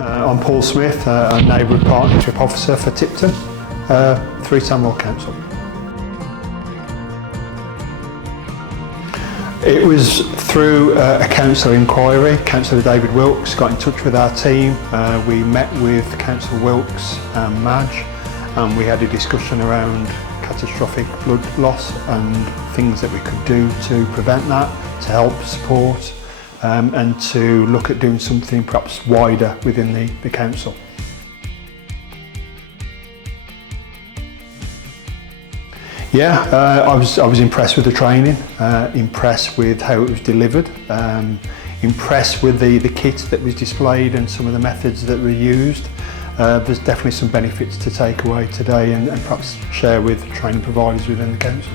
I'm Paul Smith, a Neighbourhood Partnership Officer for Tipton, 3 Tamworth Council. It was through a council inquiry. Councillor David Wilkes got in touch with our team. We met with Councillor Wilkes and Madge, and we had a discussion around catastrophic blood loss and things that we could do to prevent that, to help support, and to look at doing something perhaps wider within the council. Yeah, I was impressed with the training, impressed with how it was delivered, impressed with the kit that was displayed and some of the methods that were used. There's definitely some benefits to take away today and perhaps share with training providers within the council.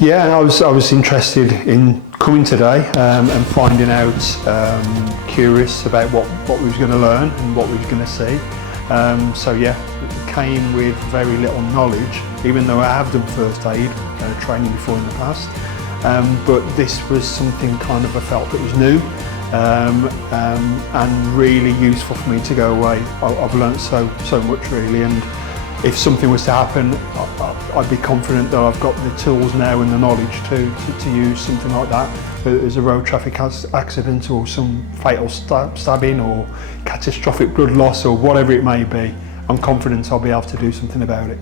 Yeah, I was interested in coming today and finding out, curious about what we was going to learn and what we was going to see. So yeah, it came with very little knowledge, even though I have done first aid training before in the past. But this was something kind of I felt that was new and really useful for me to go away. I've learnt so much really, and if something was to happen, I'd be confident that I've got the tools now and the knowledge to use something like that. Whether there's a road traffic accident or some fatal stabbing or catastrophic blood loss or whatever it may be, I'm confident I'll be able to do something about it.